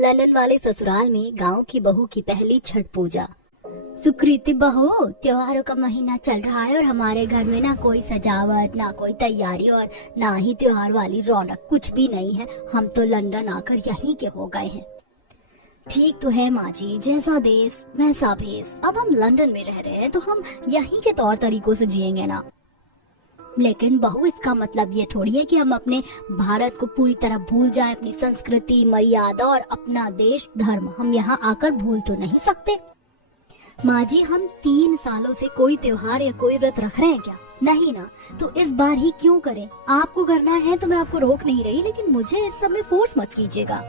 London वाले ससुराल में गांव की बहू की पहली छठ पूजा। सुकृति बहू, त्योहारों का महीना चल रहा है और हमारे घर में ना कोई सजावट, ना कोई तैयारी और ना ही त्योहार वाली रौनक, कुछ भी नहीं है। हम तो लंदन आकर यहीं के हो गए हैं। ठीक तो है माँ जी, जैसा देश वैसा भेष। अब हम लंदन में रह रहे हैं तो हम यहीं के तौर तरीकों से जिएंगे ना। लेकिन बहू, इसका मतलब ये थोड़ी है कि हम अपने भारत को पूरी तरह भूल जाएं, अपनी संस्कृति, मर्यादा और अपना देश धर्म हम यहाँ आकर भूल तो नहीं सकते। माँ जी, हम 3 सालों से कोई त्योहार या कोई व्रत रख रहे हैं क्या? नहीं ना, तो इस बार ही क्यों करें? आपको करना है तो मैं आपको रोक नहीं रही, लेकिन मुझे इस सब में फोर्स मत कीजिएगा।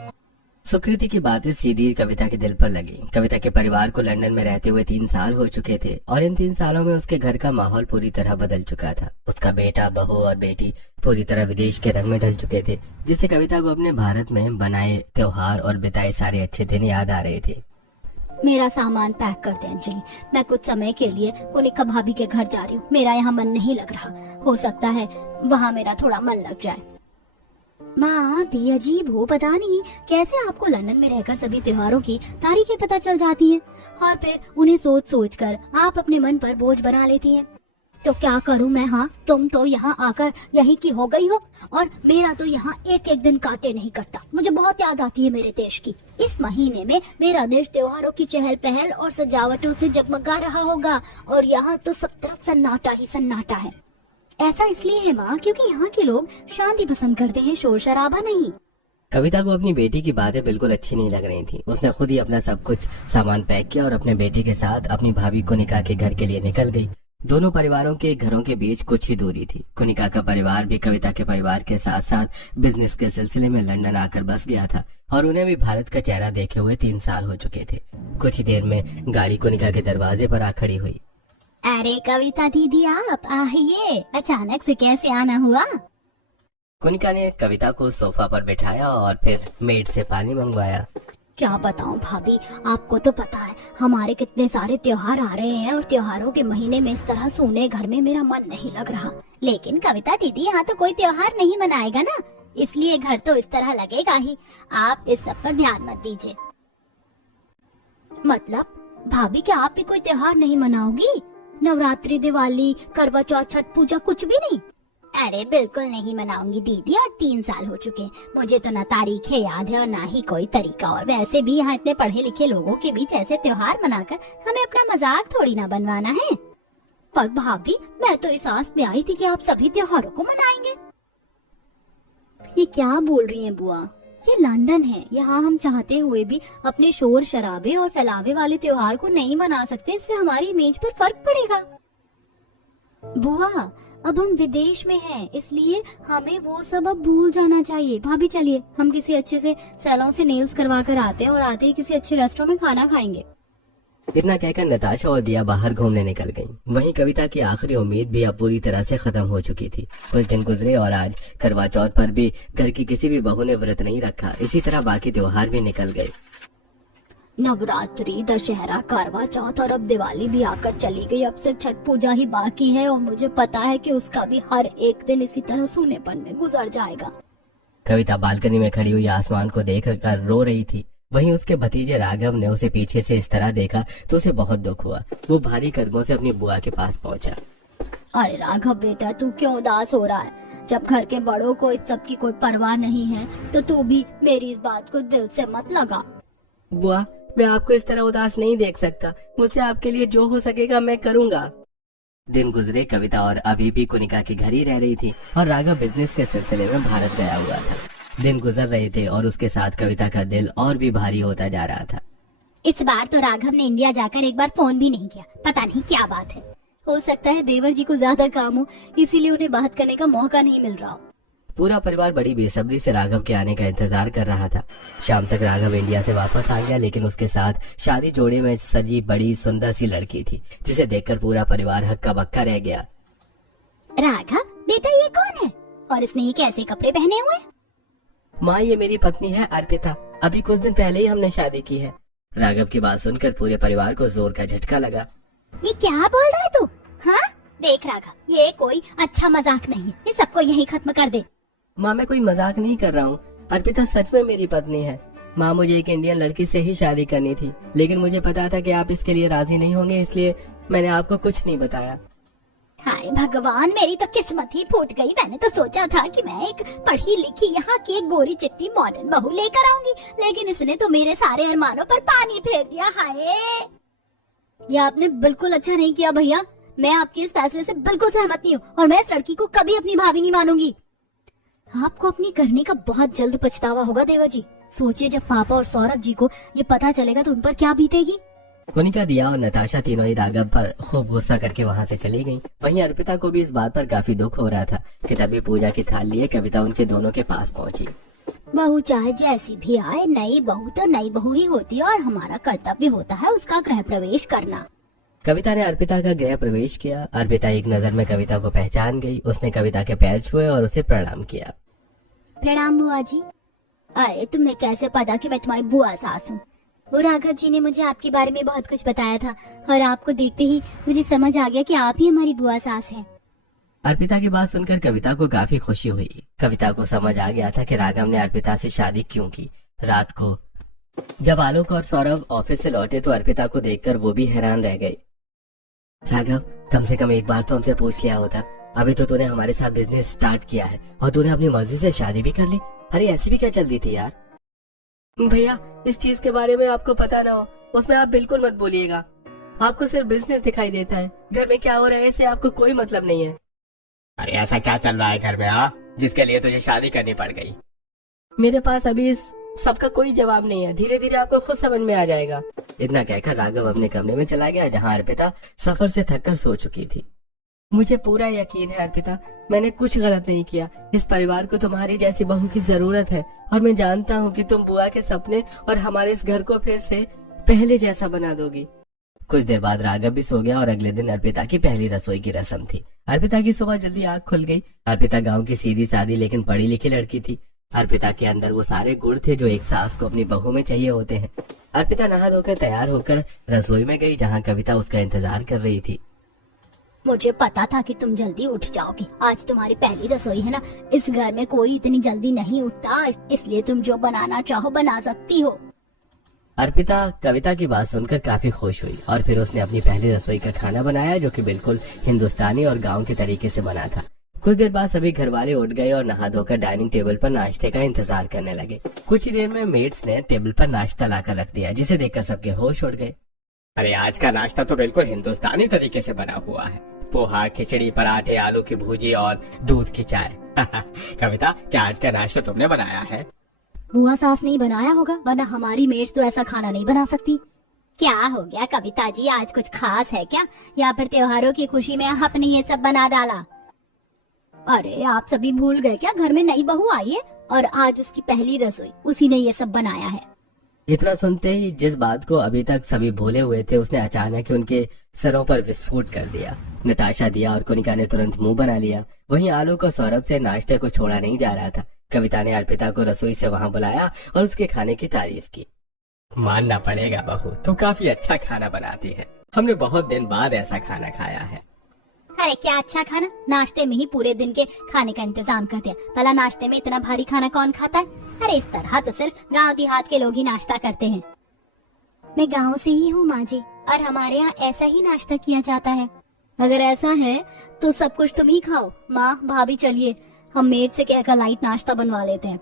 सुकृति की बातें सीधी कविता के दिल पर लगी। कविता के परिवार को लंदन में रहते हुए 3 साल हो चुके थे और इन 3 सालों में उसके घर का माहौल पूरी तरह बदल चुका था। उसका बेटा, बहू और बेटी पूरी तरह विदेश के रंग में ढल चुके थे, जिससे कविता को अपने भारत में बनाए त्योहार और बिताए सारे अच्छे दिन याद आ रहे थे। मेरा सामान पैक कर दे अंजलि, मैं कुछ समय के लिए कोनिका भाभी के घर जा रही हूँ। मेरा यहाँ मन नहीं लग रहा, हो सकता है वहाँ मेरा थोड़ा मन लग जाए। माँ भी अजीब हो, पता नहीं कैसे आपको लंदन में रहकर सभी त्योहारों की तारीखें पता चल जाती हैं और फिर उन्हें सोच सोच कर आप अपने मन पर बोझ बना लेती हैं। तो क्या करूँ मैं? हाँ, तुम तो यहाँ आकर यहीं की हो गई हो और मेरा तो यहाँ एक एक दिन काटे नहीं कटता। मुझे बहुत याद आती है मेरे देश की। इस महीने में मेरा देश त्योहारों की चहल पहल और सजावटों से जगमगा रहा होगा और यहाँ तो सब तरफ सन्नाटा ही सन्नाटा है। ऐसा इसलिए है माँ, क्योंकि यहाँ के लोग शांति पसंद करते हैं, शोर शराबा नहीं। कविता को अपनी बेटी की बातें बिल्कुल अच्छी नहीं लग रही थी। उसने खुद ही अपना सब कुछ सामान पैक किया और अपने बेटे के साथ अपनी भाभी कोनिका के घर के लिए निकल गई। दोनों परिवारों के घरों के बीच कुछ ही दूरी थी। कोनिका का परिवार भी कविता के परिवार के साथ साथ बिजनेस के सिलसिले में लंदन आकर बस गया था और उन्हें भी भारत का चेहरा देखे हुए 3 साल हो चुके थे। कुछ ही देर में गाड़ी कोनिका के दरवाजे पर आ खड़ी हुई। अरे कविता दीदी, आप आइए, अचानक से कैसे आना हुआ? कोनिका ने कविता को सोफा पर बिठाया और फिर मेड से पानी मंगवाया। क्या बताऊं भाभी, आपको तो पता है हमारे कितने सारे त्योहार आ रहे हैं और त्योहारों के महीने में इस तरह सोने घर में मेरा मन नहीं लग रहा। लेकिन कविता दीदी, यहाँ तो कोई त्योहार नहीं मनाएगा ना, इसलिए घर तो इस तरह लगेगा ही। आप इस सब पर ध्यान मत दीजिए। मतलब भाभी, क्या आप भी कोई त्योहार नहीं मनाओगी? नवरात्रि, दिवाली, करवा चौथ, छठ पूजा कुछ भी नहीं? अरे बिल्कुल नहीं मनाऊंगी दीदी, और 3 साल हो चुके। मुझे तो ना तारीखें याद है और ना ही कोई तरीका। और वैसे भी यहाँ इतने पढ़े लिखे लोगों के बीच ऐसे त्योहार मनाकर हमें अपना मजाक थोड़ी ना बनवाना है। पर भाभी, मैं तो इस आस में आई थी कि आप सभी त्योहारों को मनाएंगे। ये क्या बोल रही हैं बुआ? ये लंदन है, यहाँ हम चाहते हुए भी अपने शोर शराबे और फैलावे वाले त्योहार को नहीं मना सकते। इससे हमारी इमेज पर फर्क पड़ेगा। बुआ, अब हम विदेश में हैं, इसलिए हमें वो सब अब भूल जाना चाहिए। भाभी चलिए, हम किसी अच्छे से सैलून से नेल्स करवा कर आते हैं और आते ही किसी अच्छे रेस्टोरेंट में खाना खाएंगे। इतना कहकर नताशा और दिया बाहर घूमने निकल गईं। वहीं कविता की आखिरी उम्मीद भी अब पूरी तरह से खत्म हो चुकी थी। कुछ दिन गुजरे और आज करवा चौथ पर भी घर की किसी भी बहू ने व्रत नहीं रखा। इसी तरह बाकी त्योहार भी निकल गए। नवरात्रि, दशहरा, करवा चौथ और अब दिवाली भी आकर चली गई। अब सिर्फ छठ पूजा ही बाकी है और मुझे पता है कि उसका भी हर एक दिन इसी तरह सूनेपन में गुजर जाएगा। कविता बालकनी में खड़ी हुई आसमान को देख कर रो रही थी। वहीं उसके भतीजे राघव ने उसे पीछे से इस तरह देखा तो उसे बहुत दुख हुआ। वो भारी कदमों से अपनी बुआ के पास पहुंचा। अरे राघव बेटा, तू क्यों उदास हो रहा है? जब घर के बड़ों को इस सब की कोई परवाह नहीं है तो तू भी मेरी इस बात को दिल से मत लगा। बुआ, मैं आपको इस तरह उदास नहीं देख सकता। मुझसे आपके लिए जो हो सकेगा मैं करूँगा। दिन गुजरे, कविता और अभी भी कोनिका के घर ही रह रही थी और राघव बिजनेस के सिलसिले में भारत गया हुआ था। दिन गुजर रहे थे और उसके साथ कविता का दिल और भी भारी होता जा रहा था। इस बार तो राघव ने इंडिया जाकर एक बार फोन भी नहीं किया। पता नहीं क्या बात है। हो सकता है देवर जी को ज्यादा काम हो, इसीलिए उन्हें बात करने का मौका नहीं मिल रहा। पूरा परिवार बड़ी बेसब्री से राघव के आने का इंतजार कर रहा था। शाम तक राघव इंडिया से वापस आ गया, लेकिन उसके साथ शादी जोड़े में सजी बड़ी सुंदर सी लड़की थी, जिसे देखकर पूरा परिवार हक्का बक्का रह गया। राघव बेटा, ये कौन है और इसने ये कैसे कपड़े पहने हुए? माँ, ये मेरी पत्नी है अर्पिता। अभी कुछ दिन पहले ही हमने शादी की है। राघव की बात सुनकर पूरे परिवार को जोर का झटका लगा। ये क्या बोल रहा है तू? हाँ देख राघव, ये कोई अच्छा मजाक नहीं है। ये सबको यहीं खत्म कर दे। माँ, मैं कोई मजाक नहीं कर रहा हूँ। अर्पिता सच में मेरी पत्नी है। माँ, मुझे एक इंडियन लड़की से ही शादी करनी थी, लेकिन मुझे पता था कि आप इसके लिए राजी नहीं होंगे, इसलिए मैंने आपको कुछ नहीं बताया। हाय भगवान, मेरी तो किस्मत ही फूट गई। मैंने तो सोचा था कि मैं एक पढ़ी लिखी यहाँ की एक गोरी चिट्टी मॉडर्न बहू लेकर आऊंगी, लेकिन इसने तो मेरे सारे अरमानों पर पानी फेर दिया। हाय, ये आपने बिल्कुल अच्छा नहीं किया भैया। मैं आपके इस फैसले से बिल्कुल सहमत नहीं हूँ और मैं इस लड़की को कभी अपनी भाभी नहीं मानूंगी। आपको अपनी करने का बहुत जल्द पछतावा होगा देवर जी। सोचिए, जब पापा और सौरभ जी को ये पता चलेगा तो उन पर क्या बीतेगी। कोनिका, दिया और नताशा तीनों ही राघव पर खूब गुस्सा करके वहाँ से चली गईं। वहीं अर्पिता को भी इस बात पर काफी दुख हो रहा था कि तभी पूजा की थाल लिए कविता उनके दोनों के पास पहुंची। बहू चाहे जैसी भी आए, नई बहू तो नई बहू ही होती है और हमारा कर्तव्य होता है उसका गृह प्रवेश करना। कविता ने अर्पिता का गृह प्रवेश किया। अर्पिता एक नजर में कविता को पहचान गई। उसने कविता के पैर छुए और उसे प्रणाम किया। प्रणाम बुआ जी। अरे तुम्हें कैसे पता कि मैं तुम्हारी बुआ सास हूँ? वो राघव जी ने मुझे आपके बारे में बहुत कुछ बताया था और आपको देखते ही मुझे समझ आ गया कि आप ही हमारी बुआ सास हैं। अर्पिता की बात सुनकर कविता को काफी खुशी हुई। कविता को समझ आ गया था कि राघव ने अर्पिता से शादी क्यों की। रात को जब आलोक और सौरभ ऑफिस से लौटे तो अर्पिता को देखकर वो भी हैरान रह गए। राघव, कम से कम एक बार तो हमसे पूछ लिया होता। अभी तो तूने हमारे साथ बिजनेस स्टार्ट किया है और तूने अपनी मर्जी से शादी भी कर ली। अरे ऐसी भी क्या चलती थी यार। भैया, इस चीज के बारे में आपको पता ना हो उसमें आप बिल्कुल मत बोलिएगा। आपको सिर्फ बिजनेस दिखाई देता है, घर में क्या हो रहा है इससे आपको कोई मतलब नहीं है। अरे ऐसा क्या चल रहा है घर में, हाँ, जिसके लिए तुझे शादी करनी पड़ गई? मेरे पास अभी इस सबका कोई जवाब नहीं है, धीरे धीरे आपको खुद समझ में आ जाएगा। इतना कहकर राघव अपने कमरे में चला गया जहाँ अर्पिता सफर से थककर सो चुकी थी। मुझे पूरा यकीन है अर्पिता, मैंने कुछ गलत नहीं किया। इस परिवार को तुम्हारी जैसी बहू की जरूरत है और मैं जानता हूँ कि तुम बुआ के सपने और हमारे इस घर को फिर से पहले जैसा बना दोगी। कुछ देर बाद राघव भी सो गया और अगले दिन अर्पिता की पहली रसोई की रस्म थी। अर्पिता की सुबह जल्दी आंख खुल गई। अर्पिता गांव की सीधी सादी लेकिन पढ़ी लिखी लड़की थी। अर्पिता के अंदर वो सारे गुण थे जो एक सास को अपनी बहू में चाहिए होते हैं। अर्पिता नहा धोकर तैयार होकर रसोई में गई जहाँ कविता उसका इंतजार कर रही थी। मुझे पता था कि तुम जल्दी उठ जाओगी। आज तुम्हारी पहली रसोई है ना, इस घर में कोई इतनी जल्दी नहीं उठता, इसलिए तुम जो बनाना चाहो बना सकती हो। अर्पिता कविता की बात सुनकर काफी खुश हुई और फिर उसने अपनी पहली रसोई का खाना बनाया जो कि बिल्कुल हिंदुस्तानी और गांव के तरीके से बना था। कुछ देर बाद सभी घर वाले उठ गए और नहा धोकर डाइनिंग टेबल पर नाश्ते का इंतजार करने लगे। कुछ ही देर में मेड्स ने टेबल पर नाश्ता लाकर रख दिया जिसे देखकर सबके होश उड़ गए। अरे आज का नाश्ता तो बिल्कुल हिंदुस्तानी तरीके से बना हुआ है। पोहा, खिचड़ी, पराठे, आलू की भुजी और दूध की चाय। कविता, क्या आज का नाश्ता तुमने बनाया है? बुआ सास नहीं बनाया होगा, वरना हमारी मेड्स तो ऐसा खाना नहीं बना सकती। क्या हो गया कविता जी, आज कुछ खास है क्या, या फिर त्योहारों की खुशी में आपने ये सब बना डाला? अरे आप सभी भूल गए क्या, घर में नई बहू आई है और आज उसकी पहली रसोई, उसी ने ये सब बनाया है। इतना सुनते ही जिस बात को अभी तक सभी भूले हुए थे उसने अचानक ही उनके सरों पर विस्फोट कर दिया। नताशा, दिया और कोनिका ने तुरंत मुंह बना लिया। वहीं आलोक और सौरभ से नाश्ते को छोड़ा नहीं जा रहा था। कविता ने अर्पिता को रसोई से वहां बुलाया और उसके खाने की तारीफ की। मानना पड़ेगा बहू, तुम काफी अच्छा खाना बनाती है। हमने बहुत दिन बाद ऐसा खाना खाया है। अरे क्या अच्छा खाना, नाश्ते में ही पूरे दिन के खाने का इंतजाम कर दिया। भला नाश्ते में इतना भारी खाना कौन खाता है? अरे इस तरह तो सिर्फ गांव देहात के लोग ही नाश्ता करते हैं। मैं गांव से ही हूँ माँ जी, और हमारे यहाँ ऐसा ही नाश्ता किया जाता है। अगर ऐसा है तो सब कुछ तुम ही खाओ। माँ, भाभी, चलिए हम मेड से कहकर लाइट नाश्ता बनवा लेते हैं।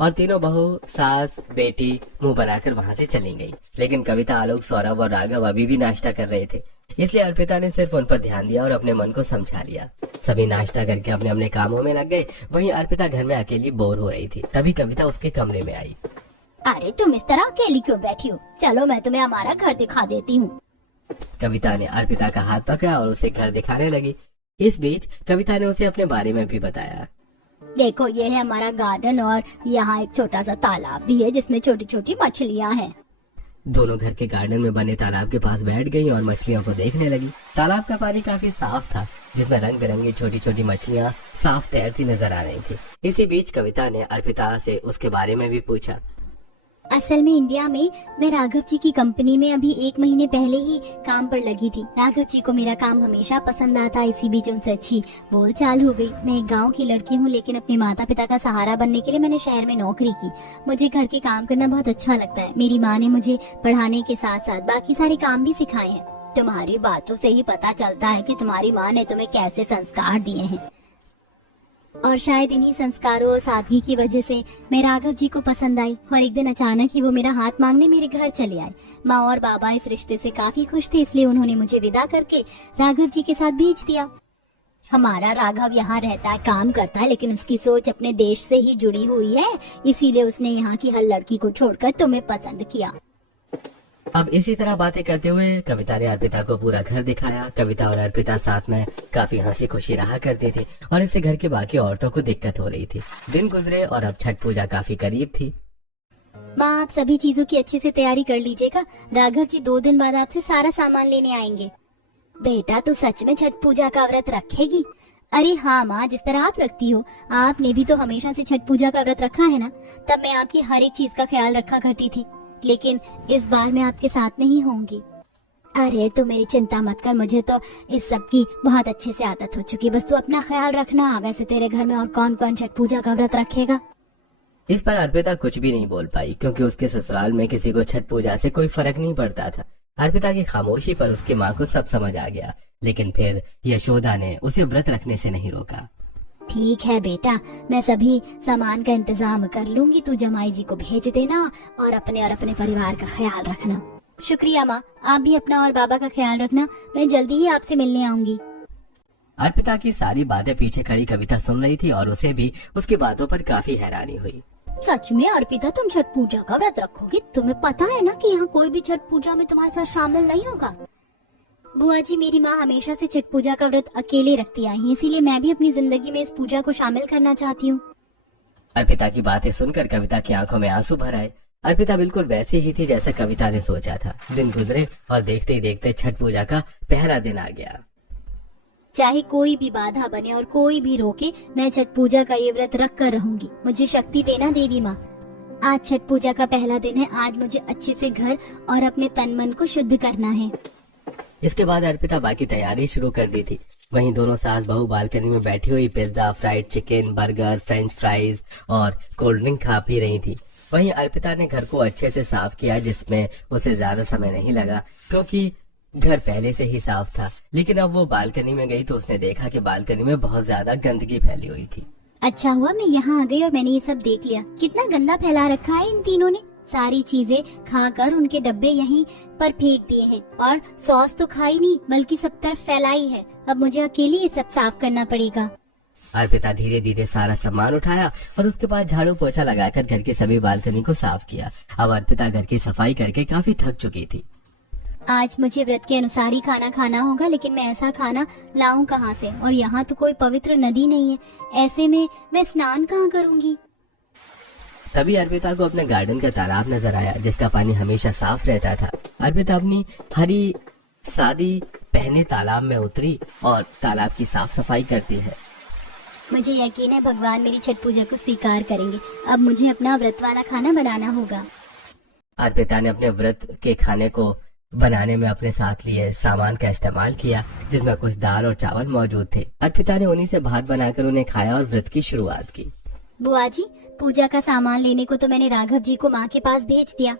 और तीनों बहू, सास, बेटी मुंह बनाकर वहां से चली गई। लेकिन कविता, आलोक, सौरभ और राघव अभी भी नाश्ता कर रहे थे, इसलिए अर्पिता ने सिर्फ उन पर ध्यान दिया और अपने मन को समझा लिया। सभी नाश्ता करके अपने अपने कामों में लग गए। वहीं अर्पिता घर में अकेली बोर हो रही थी। तभी कविता उसके कमरे में आई। अरे तुम इस तरह अकेली क्यों बैठी हो? चलो मैं तुम्हें हमारा घर दिखा देती हूँ। कविता ने अर्पिता का हाथ पकड़ा और उसे घर दिखाने लगी। इस बीच कविता ने उसे अपने बारे में भी बताया। देखो, ये है हमारा गार्डन और यहाँ एक छोटा सा तालाब भी है जिसमें छोटी छोटी मछलियाँ हैं। दोनों घर के गार्डन में बने तालाब के पास बैठ गई और मछलियों को देखने लगी। तालाब का पानी काफी साफ था जिसमें रंग बिरंगी छोटी छोटी मछलियाँ साफ तैरती नजर आ रही थी। इसी बीच कविता ने अर्पिता से उसके बारे में भी पूछा। असल में इंडिया में मैं राघव जी की कंपनी में अभी 1 महीने पहले ही काम पर लगी थी। राघव जी को मेरा काम हमेशा पसंद आता, इसी बीच उनसे अच्छी बोलचाल हो गई। मैं एक गांव की लड़की हूँ, लेकिन अपने माता पिता का सहारा बनने के लिए मैंने शहर में नौकरी की। मुझे घर के काम करना बहुत अच्छा लगता है। मेरी माँ ने मुझे पढ़ाने के साथ साथ बाकी सारे काम भी सिखाए हैं। तुम्हारी बातों से ही पता चलता है कि तुम्हारी माँ ने तुम्हें कैसे संस्कार दिए हैं, और शायद इन्हीं संस्कारों और सादगी की वजह से मैं राघव जी को पसंद आई। और एक दिन अचानक ही वो मेरा हाथ मांगने मेरे घर चले आए। माँ और बाबा इस रिश्ते से काफी खुश थे, इसलिए उन्होंने मुझे विदा करके राघव जी के साथ भेज दिया। हमारा राघव यहाँ रहता है, काम करता है, लेकिन उसकी सोच अपने देश से ही जुड़ी हुई है, इसीलिए उसने यहाँ की हर लड़की को छोड़कर तुम्हें पसंद किया। अब इसी तरह बातें करते हुए कविता ने अर्पिता को पूरा घर दिखाया। कविता और अर्पिता साथ में काफी हंसी खुशी रहा करते थे और इससे घर के बाकी औरतों को दिक्कत हो रही थी। दिन गुजरे और अब छठ पूजा काफी करीब थी। माँ, आप सभी चीजों की अच्छे से तैयारी कर लीजिएगा। राघव जी 2 दिन बाद आपसे सारा सामान लेने आएंगे। बेटा, तू सच में छठ पूजा का व्रत रखेगी? अरे हाँ माँ, जिस तरह आप रखती हो। आपने भी तो हमेशा से छठ पूजा का व्रत रखा है ना। तब मैं आपकी हर एक चीज का ख्याल रखा करती थी, लेकिन इस बार मैं आपके साथ नहीं होंगी। अरे तू मेरी चिंता मत कर, मुझे तो इस सब की बहुत अच्छे से आदत हो चुकी। बस तू अपना ख्याल रखना। वैसे तेरे घर में और कौन कौन छठ पूजा का व्रत रखेगा? इस पर अर्पिता कुछ भी नहीं बोल पाई, क्योंकि उसके ससुराल में किसी को छठ पूजा से कोई फर्क नहीं पड़ता था। अर्पिता की खामोशी पर उसकी माँ को सब समझ आ गया, लेकिन फिर यशोदा ने उसे व्रत रखने से नहीं रोका। ठीक है बेटा, मैं सभी सामान का इंतजाम कर लूंगी। तू जमाई जी को भेज देना और अपने परिवार का ख्याल रखना। शुक्रिया माँ, आप भी अपना और बाबा का ख्याल रखना। मैं जल्दी ही आपसे मिलने आऊंगी। अर्पिता की सारी बातें पीछे खड़ी कविता सुन रही थी और उसे भी उसकी बातों पर काफी हैरानी हुई। सच में अर्पिता, तुम छठ पूजा का व्रत रखोगी? तुम्हें पता है ना कि यहाँ कोई भी छठ पूजा में तुम्हारे साथ शामिल नहीं होगा। बुआ जी, मेरी माँ हमेशा से छठ पूजा का व्रत अकेले रखती आई है, इसीलिए मैं भी अपनी जिंदगी में इस पूजा को शामिल करना चाहती हूँ। अर्पिता की बातें सुनकर कविता की आंखों में आंसू भर आए। अर्पिता बिल्कुल वैसी ही थी जैसा कविता ने सोचा था। दिन गुजरे और देखते ही देखते छठ पूजा का पहला दिन आ गया। चाहे कोई भी बाधा बने और कोई भी रोके, मैं छठ पूजा का ये व्रत रख कर रहूंगी। मुझे शक्ति देना देवी माँ। आज छठ पूजा का पहला दिन है। आज मुझे अच्छे से घर और अपने तन मन को शुद्ध करना है। इसके बाद अर्पिता बाकी तैयारी शुरू कर दी थी। वहीं दोनों सास बहू बालकनी में बैठी हुई pizza, fried chicken, burger, French fries और कोल्ड ड्रिंक खा पी रही थी। वहीं अर्पिता ने घर को अच्छे से साफ किया, जिसमें उसे ज्यादा समय नहीं लगा, क्योंकि घर पहले से ही साफ था। लेकिन अब वो बालकनी में गई तो उसने देखा कि बालकनी में बहुत ज्यादा गंदगी फैली हुई थी। अच्छा हुआ मैं यहाँ आ गई और मैंने ये सब देख लिया। कितना गंदा फैला रखा है इन तीनों ने। सारी चीजें खाकर उनके डब्बे यहीं पर फेंक दिए हैं, और सॉस तो खाई नहीं बल्कि सब तरफ फैलाई है। अब मुझे अकेले ये सब साफ करना पड़ेगा। अर्पिता धीरे धीरे सारा सामान उठाया और उसके बाद झाड़ू पोछा लगाकर घर के सभी बालकनी को साफ किया। अब अर्पिता घर की सफाई करके काफी थक चुकी थी। आज मुझे व्रत के अनुसार ही खाना खाना होगा, लेकिन मैं ऐसा खाना लाऊं कहाँ से? और यहाँ तो कोई पवित्र नदी नहीं है। ऐसे में मैं स्नान कहाँ करूँगी? तभी अर्पिता को अपने गार्डन का तालाब नजर आया, जिसका पानी हमेशा साफ रहता था। अर्पिता अपनी हरी सादी पहने तालाब में उतरी और तालाब की साफ सफाई करती है। मुझे यकीन है भगवान मेरी छठ पूजा को स्वीकार करेंगे। अब मुझे अपना व्रत वाला खाना बनाना होगा। अर्पिता ने अपने व्रत के खाने को बनाने में अपने साथ लिए सामान का इस्तेमाल किया, जिसमें कुछ दाल और चावल मौजूद थे। अर्पिता ने उन्हीं से भात बनाकर उन्हें खाया और व्रत की शुरुआत की। बुआ जी, पूजा का सामान लेने को तो मैंने राघव जी को माँ के पास भेज दिया।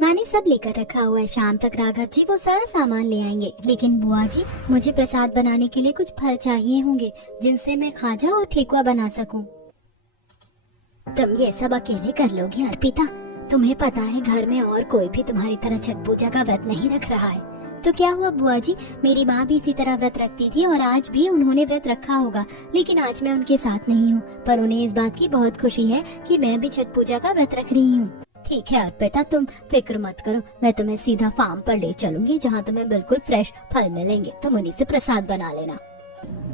मैंने सब लेकर रखा हुआ है। शाम तक राघव जी वो सारा सामान ले आएंगे। लेकिन बुआ जी, मुझे प्रसाद बनाने के लिए कुछ फल चाहिए होंगे, जिनसे मैं खाजा और ठेकुआ बना सकूं। तुम ये सब अकेले कर लोगी अर्पिता? तुम्हें पता है घर में और कोई भी तुम्हारी तरह छठ पूजा का व्रत नहीं रख रहा है। तो क्या हुआ बुआ जी, मेरी माँ भी इसी तरह व्रत रखती थी और आज भी उन्होंने व्रत रखा होगा, लेकिन आज मैं उनके साथ नहीं हूँ। पर उन्हें इस बात की बहुत खुशी है कि मैं भी छठ पूजा का व्रत रख रही हूँ। ठीक है अर्पिता, तुम फिक्र मत करो। मैं तुम्हें सीधा फार्म पर ले चलूंगी, जहाँ तुम्हें बिल्कुल फ्रेश फल मिलेंगे। तुम उन्हीं से प्रसाद बना लेना।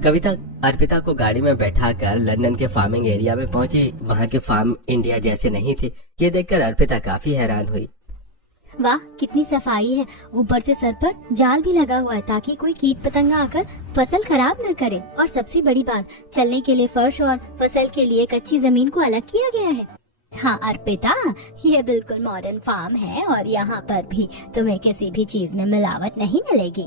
कविता अर्पिता को गाड़ी में बैठाकर लंदन के फार्मिंग एरिया में पहुंची। वहाँ के फार्म इंडिया जैसे नहीं थे। ये देखकर अर्पिता काफी हैरान हुई। वाह, कितनी सफाई है। ऊपर से सर पर जाल भी लगा हुआ है ताकि कोई कीट पतंगा आकर फसल खराब न करे। और सबसे बड़ी बात, चलने के लिए फर्श और फसल के लिए कच्ची जमीन को अलग किया गया है। हाँ अर्पिता, ये बिल्कुल मॉडर्न फार्म है और यहाँ पर भी तुम्हें किसी भी चीज में मिलावट नहीं मिलेगी।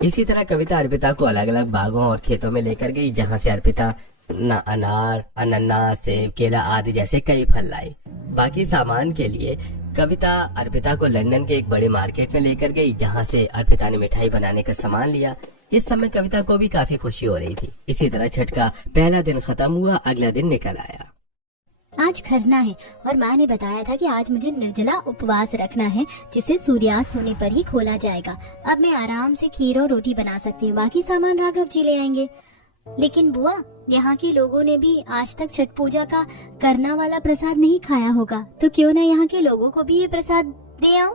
इसी तरह कविता अर्पिता को अलग अलग बागों और खेतों में लेकर गई, जहाँ से अर्पिता अनार, अनन्नास, सेब, केला आदि जैसे कई फल लाई। बाकी सामान के लिए कविता अर्पिता को लंदन के एक बड़े मार्केट में लेकर गई, जहाँ से अर्पिता ने मिठाई बनाने का सामान लिया। इस समय कविता को भी काफी खुशी हो रही थी। इसी तरह छठ का पहला दिन खत्म हुआ, अगला दिन निकल आया। आज खरना है और माँ ने बताया था कि आज मुझे निर्जला उपवास रखना है, जिसे सूर्यास्त होने पर ही खोला जाएगा। अब मैं आराम से खीर और रोटी बना सकती हूँ, बाकी सामान राघव जी ले आएंगे। लेकिन बुआ, यहाँ के लोगों ने भी आज तक छठ पूजा का करना वाला प्रसाद नहीं खाया होगा, तो क्यों न यहाँ के लोगों को भी ये प्रसाद दे आऊं?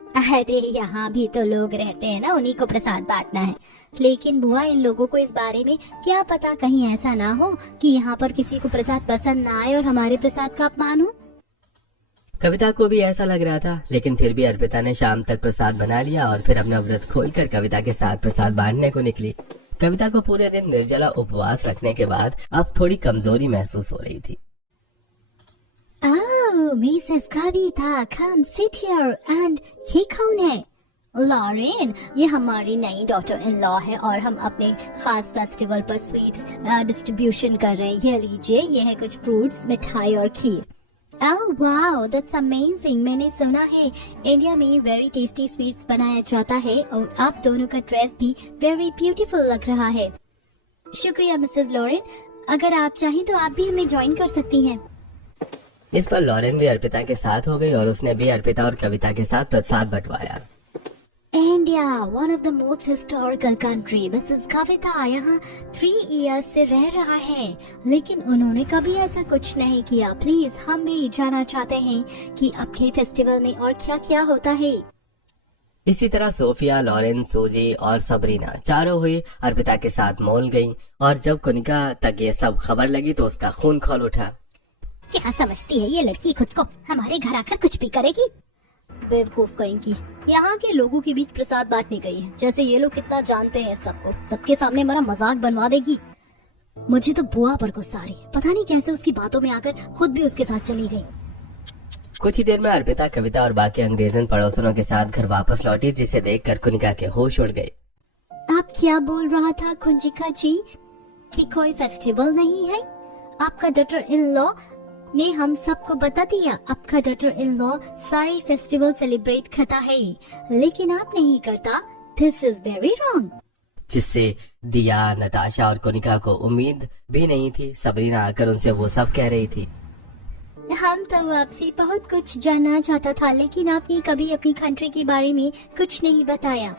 अरे यहाँ भी तो लोग रहते हैं ना, उन्हीं को प्रसाद बांटना है। लेकिन बुआ, इन लोगों को इस बारे में क्या पता, कहीं ऐसा ना हो कि यहाँ पर किसी को प्रसाद पसंद ना आए और हमारे प्रसाद का अपमान हो। कविता को भी ऐसा लग रहा था, लेकिन फिर भी अर्पिता ने शाम तक प्रसाद बना लिया और फिर अपना व्रत खोलकर कविता के साथ प्रसाद बांटने को निकली। कविता को पूरे दिन निर्जला उपवास रखने के बाद अब थोड़ी कमजोरी महसूस हो रही थी। Mrs Kavita, come sit here. And ये कौन है? लॉरेन, ये हमारी नई डॉटर इन लॉ है और हम अपने खास फेस्टिवल पर स्वीट्स डिस्ट्रीब्यूशन कर रहे हैं। ये लीजिए, ये है कुछ फ्रूट्स, मिठाई और खीर। Oh wow, that's amazing. मैंने सुना है इंडिया में वेरी टेस्टी स्वीट्स बनाया जाता है और आप दोनों का ड्रेस भी वेरी ब्यूटीफुल लग रहा है। शुक्रिया मिसेस लॉरेन, अगर आप चाहें तो आप भी हमें ज्वाइन कर सकती हैं। इस पर लॉरेन भी अर्पिता के साथ हो गई और उसने भी अर्पिता और कविता के साथ प्रसाद बंटवाया। India, one of the most historical country. Mrs Kavita यहाँ 3 इयर्स से रह रहा है, लेकिन उन्होंने कभी ऐसा कुछ नहीं किया। प्लीज, हम भी जानना चाहते हैं कि आपके फेस्टिवल में और क्या क्या होता है। इसी तरह सोफिया, लॉरेन, सूजी और सबरीना चारों हुई अर्पिता के साथ मॉल गईं और जब कनिका तक ये सब खबर लगी तो उसका खून खौल उठा। क्या समझती है ये लड़की खुद को, हमारे घर आकर कुछ भी करेगी? बेवकूफ कहीं की, यहाँ के लोगों के बीच प्रसाद बांटने गई है, जैसे ये लोग कितना जानते हैं सबको। सबके सामने हमारा मजाक बनवा देगी। मुझे तो बुआ पर गुस्सा आ रही है, पता नहीं कैसे उसकी बातों में आकर खुद भी उसके साथ चली गई। कुछ ही देर में अर्पिता, कविता और बाकी अंग्रेजन पड़ोसनों के साथ घर वापस लौटी, जिसे देखकर कुनिका के होश उड़ गए। आप क्या बोल रहा था कुंजिका जी कि कोई फेस्टिवल नहीं है? आपका डॉटर इन लॉ ने हम सबको बता दिया। आपका डॉटर इन लॉ सारे फेस्टिवल सेलिब्रेट करता है, लेकिन आप नहीं करता। This is very wrong. जिससे दिया, नताशा और कोनिका को उम्मीद भी नहीं थी। सबरीना आकर उनसे वो सब कह रही थी। हम तो आपसे बहुत कुछ जानना चाहता था, लेकिन आपने कभी अपनी कंट्री के बारे में कुछ नहीं बताया।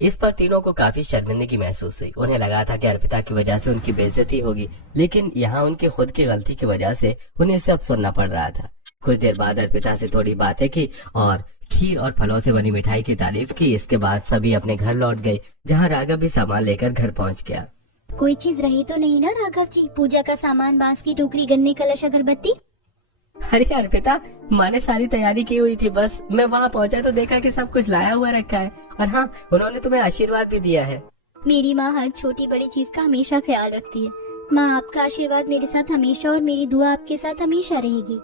इस पर तीनों को काफी शर्मिंदगी महसूस हुई। उन्हें लगा था कि अर्पिता की वजह से उनकी बेइज्जती होगी, लेकिन यहाँ उनके खुद की गलती की वजह से उन्हें सब सुनना पड़ रहा था। कुछ देर बाद अर्पिता से थोड़ी बातें की और खीर और फलों से बनी मिठाई की तारीफ की। इसके बाद सभी अपने घर लौट गए, जहाँ राघव भी सामान लेकर घर पहुँच गया। कोई चीज रही तो नहीं ना राघव जी? पूजा का सामान, बांस की टोकरी, गन्ने, कलश, अगरबत्ती? अरे अर्पिता, माँ ने सारी तैयारी की हुई थी, बस मैं वहाँ पहुँचा तो देखा कि सब कुछ लाया हुआ रखा है। और हाँ, उन्होंने तुम्हें आशीर्वाद भी दिया है। मेरी माँ हर छोटी बड़ी चीज का हमेशा ख्याल रखती है। माँ, आपका आशीर्वाद मेरे साथ हमेशा और मेरी दुआ आपके साथ हमेशा रहेगी।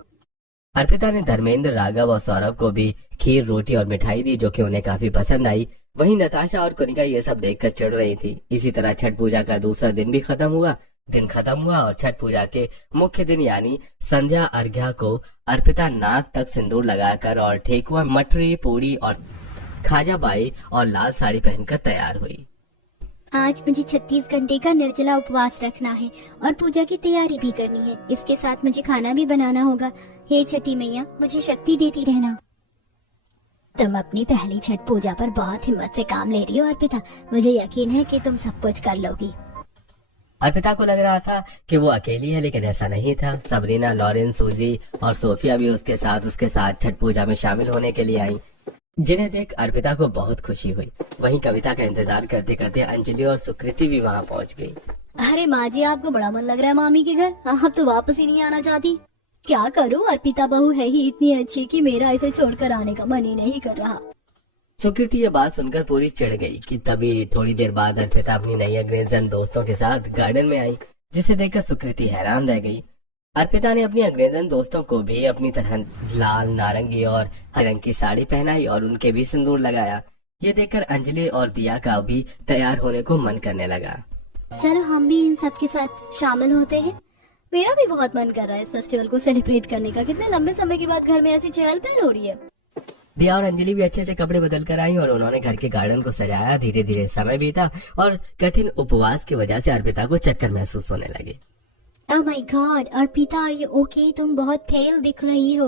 अर्पिता ने धर्मेंद्र, राघव और सौरभ को भी खीर, रोटी और मिठाई दी, जो कि उन्हें काफी पसंद आई। वहीं नताशा और कनिका ये सब देखकर चिढ़ रही थी। इसी तरह छठ पूजा का दूसरा दिन भी खत्म हुआ। दिन खत्म हुआ और छठ पूजा के मुख्य दिन यानी संध्या अर्घ्या को अर्पिता नाक तक सिंदूर लगाकर और ठेकुआ, मटरी, पूरी और खाजा बाई और लाल साड़ी पहनकर तैयार हुई। आज मुझे 36 घंटे का निर्जला उपवास रखना है और पूजा की तैयारी भी करनी है। इसके साथ मुझे खाना भी बनाना होगा। हे छठी मैया, मुझे शक्ति देती रहना। तुम अपनी पहली छठ पूजा पर बहुत हिम्मत से काम ले रही हो अर्पिता। मुझे यकीन है कि तुम सब कुछ कर लोगी। अर्पिता को लग रहा था कि वो अकेली है, लेकिन ऐसा नहीं था। सबरीना, लॉरेन, सूजी और सोफिया भी उसके साथ छठ पूजा में शामिल होने के लिए आई, जिन्हें देख अर्पिता को बहुत खुशी हुई। वहीं कविता का इंतजार करते करते अंजलि और सुकृति भी वहाँ पहुँच गई। अरे माँ जी, आपको बड़ा मन लग रहा है मामी के घर? आप तो वापस ही नहीं आना चाहती। क्या करूँ, अर्पिता बहू है ही इतनी अच्छी कि मेरा इसे छोड़कर आने का मन ही नहीं कर रहा। सुकृति ये बात सुनकर पूरी चिढ़ गई कि तभी थोड़ी देर बाद अर्पिता अपनी नई अंग्रेजन दोस्तों के साथ गार्डन में आई, जिसे देखकर सुकृति हैरान रह गई। अर्पिता ने अपनी अंग्रेजन दोस्तों को भी अपनी तरह लाल, नारंगी और हरे रंग की साड़ी पहनाई और उनके भी सिंदूर लगाया। ये देखकर अंजलि और दिया का भी तैयार होने को मन करने लगा। चलो हम भी इन सब के साथ शामिल होते हैं। मेरा भी बहुत मन कर रहा है इस फेस्टिवल को सेलिब्रेट करने का। कितने लंबे समय के बाद घर में ऐसी चहल पहल हो रही है। दिया और अंजलि भी अच्छे से कपड़े बदल कर आई और उन्होंने घर के गार्डन को सजाया। धीरे धीरे समय बीता और कठिन उपवास की वजह से अर्पिता को चक्कर महसूस होने लगे। Oh my god, Arpita are you okay? तुम बहुत फेल दिख रही हो।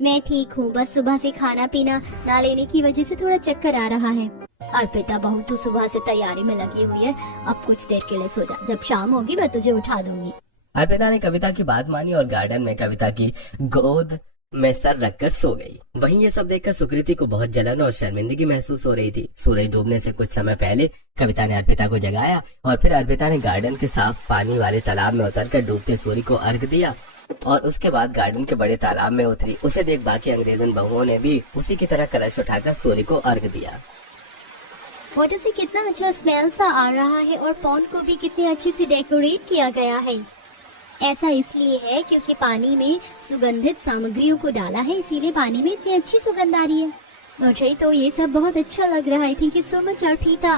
मैं ठीक हूँ, बस सुबह से खाना पीना ना लेने की वजह से थोड़ा चक्कर आ रहा है। अर्पिता बहू, तू सुबह से तैयारी में लगी हुई है, अब कुछ देर के लिए सो जा, जब शाम होगी मैं तुझे उठा दूंगी। अर्पिता ने कविता की बात मानी और गार्डन में कविता की गोद में सर रखकर सो गई। वहीं ये सब देखकर सुकृति को बहुत जलन और शर्मिंदगी महसूस हो रही थी। सूरज डूबने से कुछ समय पहले कविता ने अर्पिता को जगाया और फिर अर्पिता ने गार्डन के साफ पानी वाले तालाब में उतरकर डूबते सूर्य को अर्घ दिया और उसके बाद गार्डन के बड़े तालाब में उतरी। उसे देख बाकी अंग्रेजन बहुओं ने भी उसी की तरह कलश उठाकर सूर्य को अर्घ दिया। वाटर से कितना अच्छा स्मेल सा आ रहा है और पॉन्ड को भी कितने अच्छे से डेकोरेट किया गया है। ऐसा इसलिए है क्योंकि पानी में सुगंधित सामग्रियों को डाला है, इसीलिए पानी में इतनी अच्छी सुगंध आ रही है। मुझे तो ये सब बहुत अच्छा लग रहा है। Thank you so much Arpita.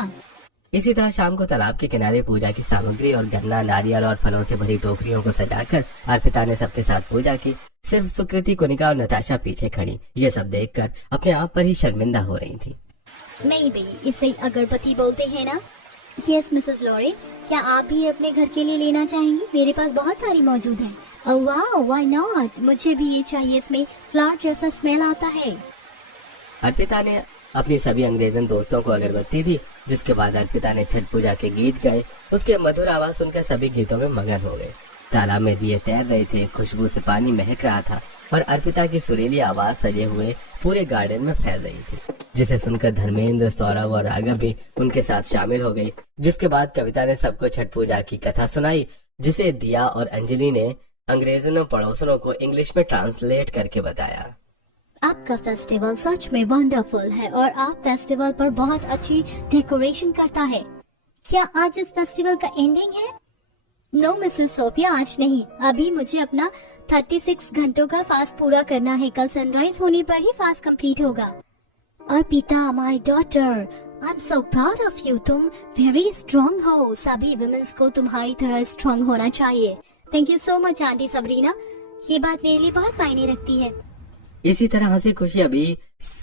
इसी तरह शाम को तालाब के किनारे पूजा की सामग्री और गन्ना, नारियल और फलों से भरी टोकरियों को सजाकर अर्पिता ने सबके साथ पूजा की। सिर्फ सुकृति, कुनिका और नताशा पीछे खड़ी ये सब देखकर अपने आप पर ही शर्मिंदा हो रही थी। नहीं भाई, इसे अगरबत्ती बोलते हैं ना? यस मिसेस लॉरे, क्या आप भी अपने घर के लिए लेना चाहेंगी? मेरे पास बहुत सारी मौजूद है। ओह वाओ, व्हाई नॉट, मुझे भी ये चाहिए, इसमें फ्लावर जैसा स्मेल आता है। अर्पिता ने अपनी सभी अंग्रेजन दोस्तों को अगरबत्ती दी, जिसके बाद अर्पिता ने छठ पूजा के गीत गाए। उसके मधुर आवाज सुनकर सभी गीतों में मगन हो गए। तालाब में दिए तैर रहे थे, खुशबू से पानी महक रहा था और अर्पिता की सुरीली आवाज सजे हुए पूरे गार्डन में फैल रही थी, जिसे सुनकर धर्मेंद्र, सौरभ और राघव भी उनके साथ शामिल हो गई। जिसके बाद कविता ने सबको छठ पूजा की कथा सुनाई, जिसे दिया और अंजलि ने अंग्रेजों पड़ोसनों को इंग्लिश में ट्रांसलेट करके बताया। आपका फेस्टिवल सच में वंडरफुल है और आप फेस्टिवल पर बहुत अच्छी डेकोरेशन करता है। क्या आज इस फेस्टिवल का एंडिंग है? नो मिसेस सोफिया, आज नहीं। अभी मुझे अपना 36 घंटों का फास्ट पूरा करना है। कल सनराइज होने पर ही फास्ट कंप्लीट होगा। Arpita, my daughter, I am so proud of you. तुम वेरी स्ट्रॉन्ग हो। सभी वुमेन्स को तुम्हारी तरह स्ट्रॉन्ग होना चाहिए। Thank you so much aunty Sabrina, ये बात मेरे लिए बहुत मायने रखती है। इसी तरह हंसी खुशी अभी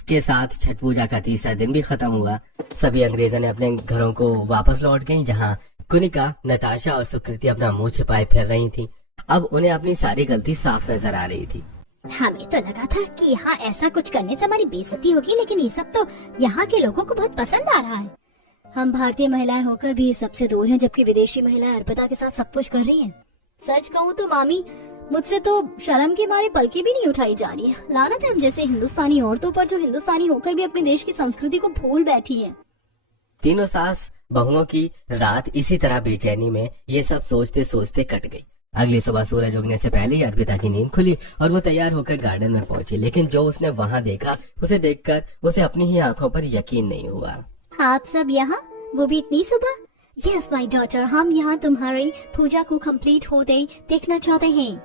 के साथ छठ पूजा का तीसरा दिन भी खत्म हुआ। सभी अंग्रेजों ने अपने घरों को वापस लौट गईं, जहां कुनिका, नताशा और सुकृति अपना मुंह छिपाए फिर रही थीं। अब उन्हें अपनी सारी गलती साफ नजर आ रही थी। हमें तो लगा था कि यहाँ ऐसा कुछ करने से हमारी बेइज्जती होगी, लेकिन ये सब तो यहाँ के लोगों को बहुत पसंद आ रहा है। हम भारतीय महिलाएं होकर भी सबसे दूर हैं, जबकि विदेशी महिलाएं अर्पिता के साथ सब कुछ कर रही हैं। सच कहूँ तो मामी, मुझसे तो शर्म के मारे पलके भी नहीं उठाई जा रही है। लानत है हम जैसे हिंदुस्तानी औरतों पर, जो हिंदुस्तानी होकर भी अपने देश की संस्कृति को भूल बैठी है। तीनों सास बहुओं की रात इसी तरह बेचैनी में ये सब सोचते सोचते कट गई। अगली सुबह सूरज उगने से पहले ही अर्पिता की नींद खुली और वो तैयार होकर गार्डन में पहुंची, लेकिन जो उसने वहां देखा उसे देखकर उसे अपनी ही आंखों पर यकीन नहीं हुआ। आप सब यहाँ, वो भी इतनी सुबह? यस माय डॉटर, हम यहाँ तुम्हारी पूजा को कंप्लीट होते देखना चाहते हैं।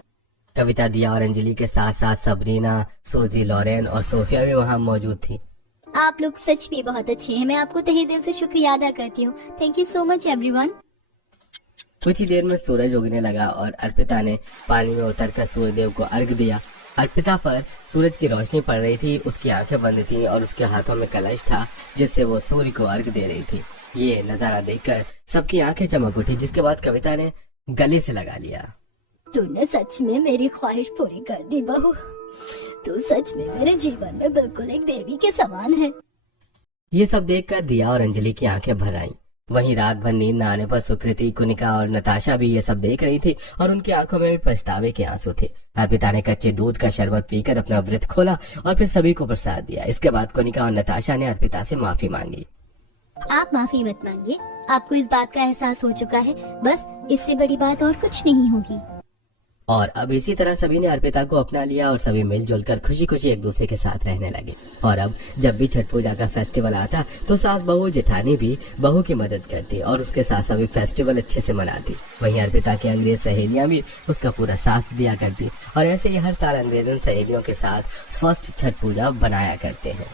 कविता, दिया और अंजलि के साथ साथ सबरीना, सोजी, लॉरेन और सोफिया भी वहाँ मौजूद थी। आप लोग सच में बहुत अच्छे हैं। मैं आपको तहे दिल से शुक्रिया अदा करती हूँ। Thank you so much everyone. कुछ ही देर में सूरज उगने लगा और अर्पिता ने पानी में उतरकर सूर्यदेव को अर्घ दिया। अर्पिता पर सूरज की रोशनी पड़ रही थी, उसकी आंखें बंद थीं और उसके हाथों में कलश था जिससे वो सूर्य को अर्घ दे रही थी। ये नजारा देखकर सबकी आंखें चमक उठी, जिसके बाद कविता ने गले से लगा लिया। तूने सच में मेरी ख्वाहिश पूरी कर दी बहू। तू सच में मेरे जीवन में बिल्कुल एक देवी के समान है। ये सब देखकर दिया और अंजलि की आंखें भर आईं। वहीं रात भर नींद न आने पर सुकृति, कुनिका और नताशा भी ये सब देख रही थी और उनकी आंखों में भी पछतावे के आंसू थे। अर्पिता ने कच्चे दूध का शरबत पीकर अपना व्रत खोला और फिर सभी को प्रसाद दिया। इसके बाद कुनिका और नताशा ने अर्पिता से माफी मांगी। आप माफी मत मांगिए, आपको इस बात का एहसास हो चुका है। बस इससे बड़ी बात और कुछ नहीं होगी। और अब इसी तरह सभी ने अर्पिता को अपना लिया और सभी मिलजुल कर खुशी खुशी एक दूसरे के साथ रहने लगे। और अब जब भी छठ पूजा का फेस्टिवल आता तो सास बहू जेठानी भी बहू की मदद करती और उसके साथ सभी फेस्टिवल अच्छे से मनाती। वहीं अर्पिता की अंग्रेज सहेलियां भी उसका पूरा साथ दिया करती और ऐसे ही हर साल अंग्रेजन सहेलियों के साथ फर्स्ट छठ पूजा बनाया करते हैं।